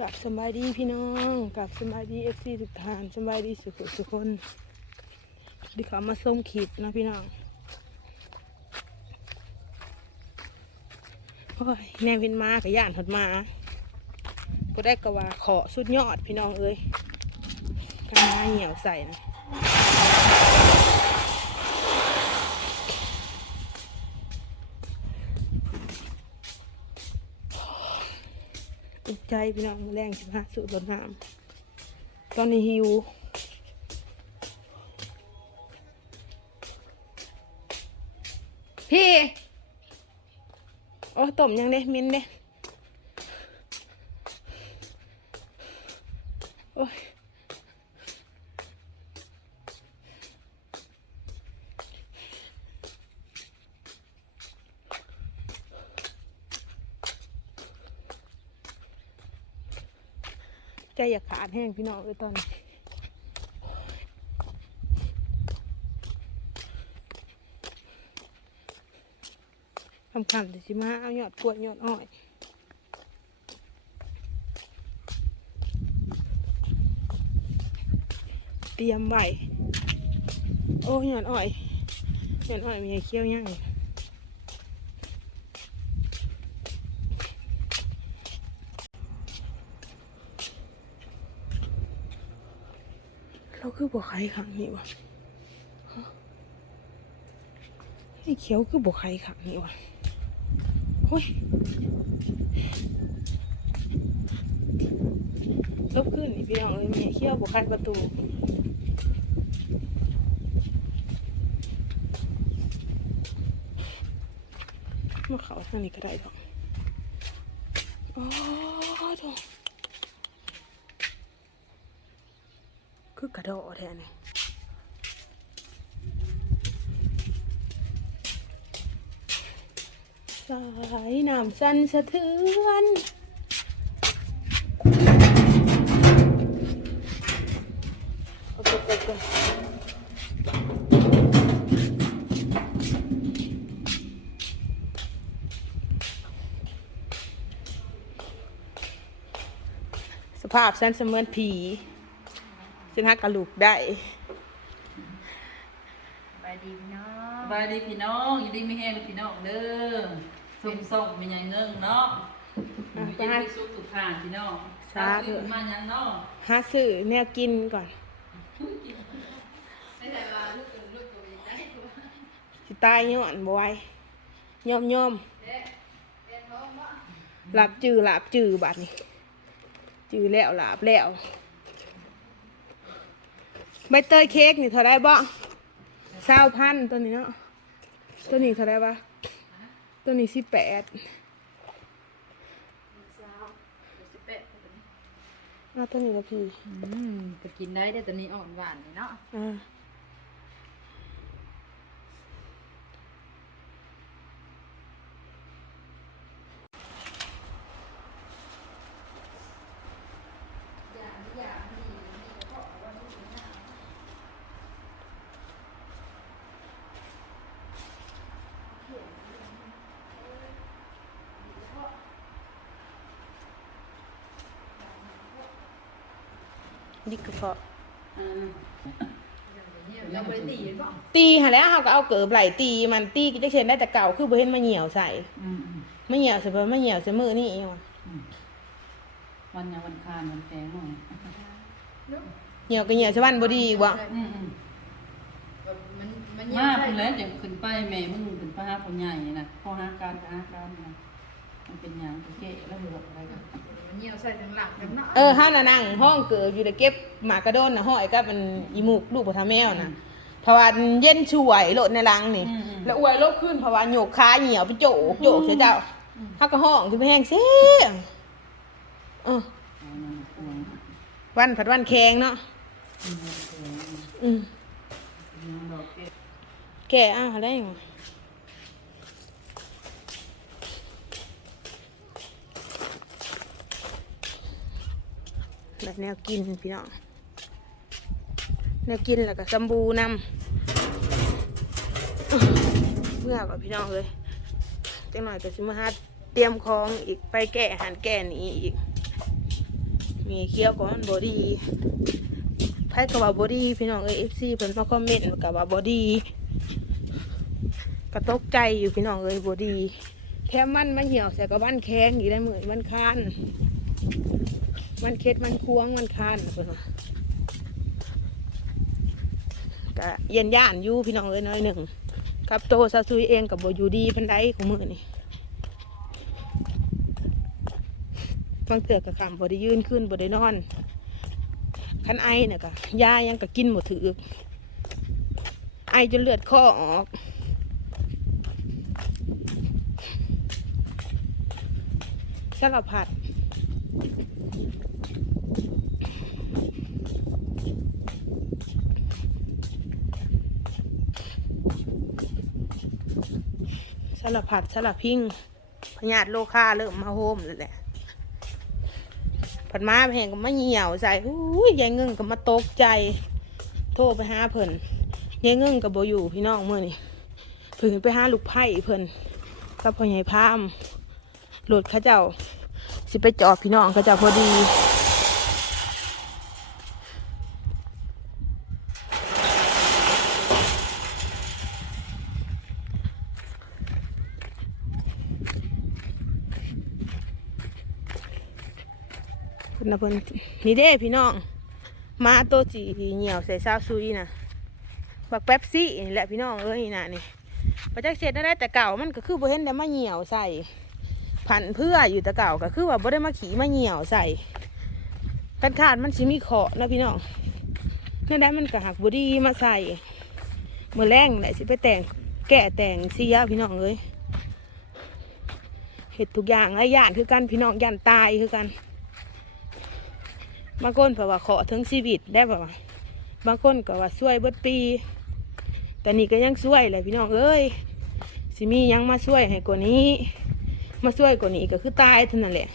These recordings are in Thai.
กับสบายดีพี่น้องกับสบายดีเอฟซีทุกท่านสบายดีสุขสุขคนที่ขามาส่งขีดนะพี่น้องโอ้ยแนวเป็นมากับย่านหดมาก็ได้กระว่าขอสุดยอดพี่น้องเอ้ยกำมาเหี่ยวใส่นะอุก ใจพี่น้องแรงสิบห้าสูตรลดน้ำตอนนี้หิวพี่ โอ้ต้มยังเด้มินเด้โอ้ย ใจอยากขาดแห้งพี่น้องเลยตอนนี้คำคำแต่สิมาเอาหยอดกล้วยอดอ้อยเตรียมไว้โอ้ยอดอ้อยหยอดอ้อยมีเคี้ยวย่าง เราคือบ่ไข่ขังนี่วะไอ้เขียวคือบ่ไข่ขังนี่วะโอ้ยลบขึ้นอีกพี่น้องเลยมีเขี้ยวบวคัดประตูมาเขาทางนี้ก็ได้ดอกโอ้ดอก คือกระโดดแทนนี่สายน้ำสั่นสะเทือนโอเคโอเคสภาพฉันเสมือนผี ฉันหักกระลูกได้ไปดีพี่น้องสบายดีพี่น้องอยู่ดีไม่แห้งพี่น้องเด้อส้มส้มมีหยังเงิงเนาะอะอยู่ไปดีให้มีสุขทุกทางพี่น้องสาธุธุมาหยังเนาะหาซื้อแนวกินก่อนไม่ใช่ว่าลูกตัวลูกตัวใหญ่ตัวสิตายย้อนบ่ไหวย่อมย่อมเด็กเด็กท้องบ่หลับจือหลับจือบัดนี้จือแล้วหลับแล้ว ใบเตยเค้กนี่เท่าไรบ้างเศร้าพันตัวนี้เนาะ ตัวนี้เท่าไรบ้าตัวนี้สิบแปดสาวสิบแปดอ้าวตัวนี้ละพี่ อืมก็กินได้แต่ตัวนี้อ่อนหวานนี่เนาะ อ่า นี่คือเพาะอืมเราไปตีบ่ตีหาแล้วเขาก็เอาเกิบไหลตีมันตีก็จะเช่นได้แต่เก่าคือบ่เห็นมาเหี่ยวใส่อืมอืมมาเหี่ยวใส่เพิ่นมาเหี่ยวใส่มือนี่เองอืมวันหยังวันคานวันแพงหน่อยเหี่ยวก็เหี่ยวใช่บ้านบ่ดีบ่อืมอืมมันมันมาเพิ่นแล้วจังขึ้นไปแม่มึงขึ้นไปหาพ่อใหญ่น่ะพ่อหาการหาการน่ะมันเป็นหยังโอเคแล้วบอกอะไรกันมันเหี่ ยวใส่ทั้งหลังทั้งเนาะเออเฮาน่ะนั่งห้องเกิบอยู่ได้เก็บหมากกระโดนน่ะห้อยกับมันอีหมูกลูกบ่ทาแมวน่ะเพราะว่าเย็นช่วยโลดในรังนี่อืมอืมแล้วอวยลบขึ้นเพราะว่าโยกขาเหี่ยวไปโจกโจกเสียเจ้าเฮาก็ห้องคือไปแห้งเสียงเออเอานั่นเอานั่นวันผัดวันแขงเนาะอืมเอานั่นอืมเอานั่นดอกเก็บแกอ้าวอะไรอย่าง แบบแนวกินพี่น้องแนวกินแล้วก็ซัมบูนำเมื่อกับพี่น้องเลยจังหน่อยก็สิมาหาเตรียมของอีกไปแก่หารแก่นี้อีก มีเคี้ยวก็มันบอดี้ไพ่กับว่าบอดี้พี่น้องเอฟซีเพิ่นมาคอมเมนต์กับว่าบอดี้ก็ตกใจอยู่พี่น้องเอ้ยบอดี้แถมมันมันเหี่ยวใส่กับมันแข็งอยู่ได้เหมือนมันคาน มันเค็ดมันควงมันคานเพิ่นก็เย็นย่านอยู่พี่น้องเอ้ยน้อยหนึ่งกับโตซาซุยเองกับบอยู่ดีพันไดของมือนี่บางเถื่อกับคำบได้ยืนขึ้นบได้นอนคันไอเนี่ยก็ยายังก็กินหมดถือไอจนเลือดข้อออกสารพัด สารพัดสารพิงพญาติโลค่าเริ่มมาโฮมเลยแหละผัดมาแพงก็มาเหี่ยวใส่อุ้ยยายเงิงก็มาตกใจ โทรไปหาเพิ่นยายเงิงก็บ่อยู่พี่น้องเมื่อนี่เพิ่นไปหาลูกไผ่เพิ่นกับพ่อใหญ่พามรถเขาเจ้า สิไปจอดพี่น้องเขาเจ้าพอดีนนะเพิ่นนี่เด้พี่น้อง มาตัวจีเหี่ยวใส่ซาวซุยนะบักแป๊บซี่แหละพี่น้องเอ้ยน่ะนี่พระจักเสร็จได้แต่เก่ามันก็คือบ่เห็นได้มาเหี่ยวใส่ พันเพื่ออยู่ต่เก่าก็คือว่าบ่ได้มาขี่มาเหี่ยวใส่กันขาดมันสิมีเคาะนะพี่น้องนั่นได้มันก็หักบดีมาใส่เมื่อแรงไหนสิไปแต่งแก่แต่งเสียพี่น้องเอ้ยเห็ดทุกอย่างและย่านคือกันพี่น้องย่านตายคือกันบางคนเพราะว่าขอถึงชีวิตได้แบบว่าบางคนก็ว่าช่วยเบิดปี แต่นี่ก็ยังช่วยเลยพี่น้องเอ้ยสิมียังมาช่วยให้กว่านี้ มาช่วยกว่านี้ก็คือตายเท่านั้นแหละ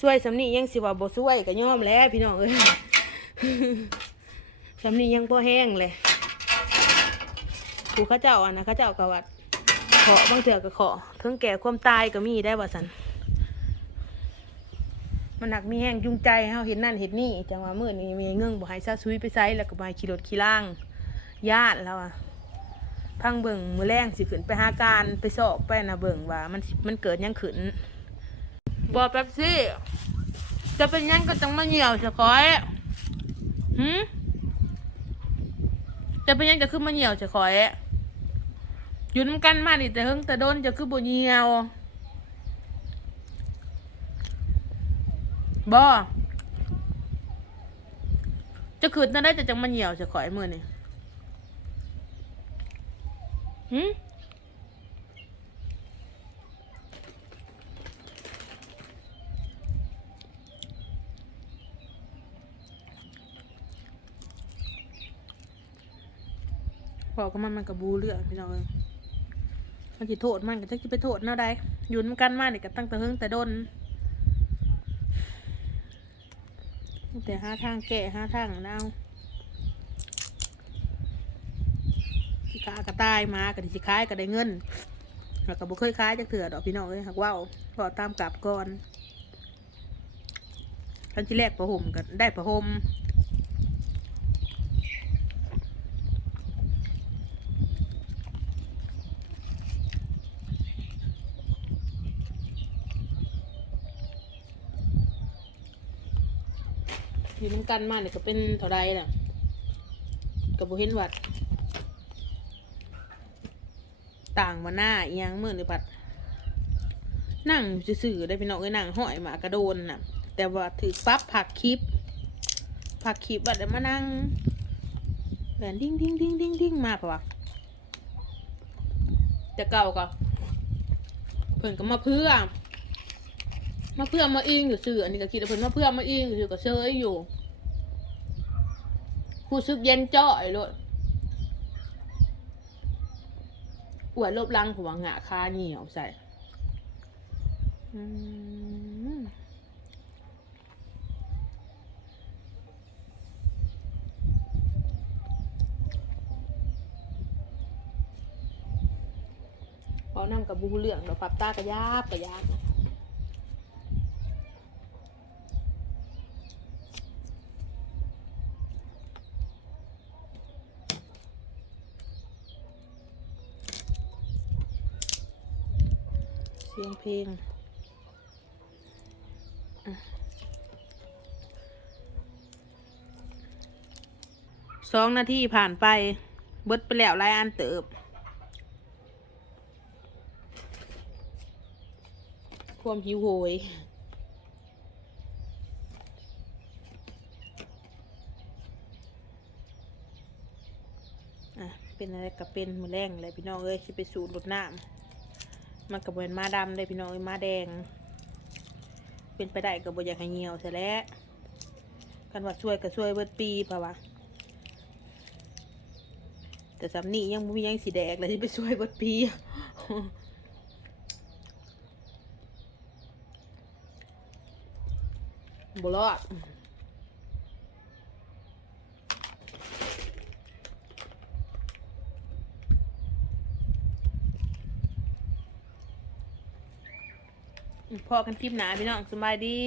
ช่วยสำนียังสิว่าบ่ช่วยก็ยอมแล้วพี่น้องเอ้ยสำนียังพอแห้งเลยผู้ข้าเจ้าอะนะข้าเจ้ากว่าขอบางเถื่อก็ขอถึงแก่ความตายก็มีได้ว่าสันมันหนักมีแห้งจุงใจเฮาเห็นนั่นเห็นนี่จังว่ามื้อนี้มีเงื่งบ่ให้ซาซุยไปไสแล้วก็บ่ให้ขี่รถขี่ล่างญาติแล้วอะ พังเบิ่งมือแรงสิขึ้นไปหาการไปสอบไปนะเบิ่งว่ามันมันเกิดยังขึ้นบ่แป๊บซี่ จะเป็นยังก็ต้องมาเหี่ยวซะคอยหืมจะเป็นยังจะขึ้นมาเหี่ยวซะคอยอยู่นกันมานี่แต่เฮิงแต่โดนจะคือบ่เหี่ยวบ่จะขืดนั่นได้จะจังมันเหี่ยวจะขอยมือนี่ หืมพอก็มันมันกระบูเรื่องพี่น้องเอ้ยมันจะโทษมันก็จะไปโทษเนาได้อยู่นกันมาเนี่ยก็ตั้งแต่เฮิงแต่โดนแต่ห้าทางแก้หาทางเอา สิขากระต่ายมาก็ได้สิขายก็ได้เงินแล้วก็บ่เคยขายจักเถื่อดอกพี่น้องเอ้ยหักว่าวก็ตามกลับก่อนทันที่แรกประหมก็ได้ประหมอยู่น้ำกันมาเนี่ยก็เป็นเท่าไรน่ะกับบุเห็นวัด ต่างมาหน้าอียังเมื่อหรือปัดนั่งซื่อๆได้พี่น้องเอ้ยนั่งห้อยหมากระโดนน่ะ แต่ว่าถือปั๊บผักคลิปผักคลิปบัดเดี๋ยวมานั่งแหวนดิ้งดิ้งดิ้งดิ้งดิ้งมาปะวะแต่เก่าก็เพิ่นก็มาเพื่อมาเพื่อมาอิงอยู่ซื่ออันนี้ก็คิดว่าเพิ่นมาเพื่อมาอิงอยู่ซื่อก็เชยอยู่ผู้ซึกเย็นจ้อยเลย อวดลบลังหัวงะคาเหนียวใส่อืมพอนั่งกับบูเรื่องเราปรับตากระยาบกระยาบนะ ยงเพลงอสองนาทีผ่านไป เบิดไปแล้วลายอันเติบ ความหิวโหยอะ เป็นอะไรกับเป็นมือแรงเลยพี่น้องเอ้ยสิไปสูดรดน้ำ มันกับเป็นมาดำเลยพี่น้องเอ้ยมาแดง เป็นไปได้กับบอย่ากให้เหี่ยวใช่แล้วกันว่าช่วยก็ช่วยเบิดปีป่าวะแต่สำนียังมียังสีแดงเลยที่ไปช่วยเบิดปีบรอด พอกันคลิปหนาพี่น้องสบายดี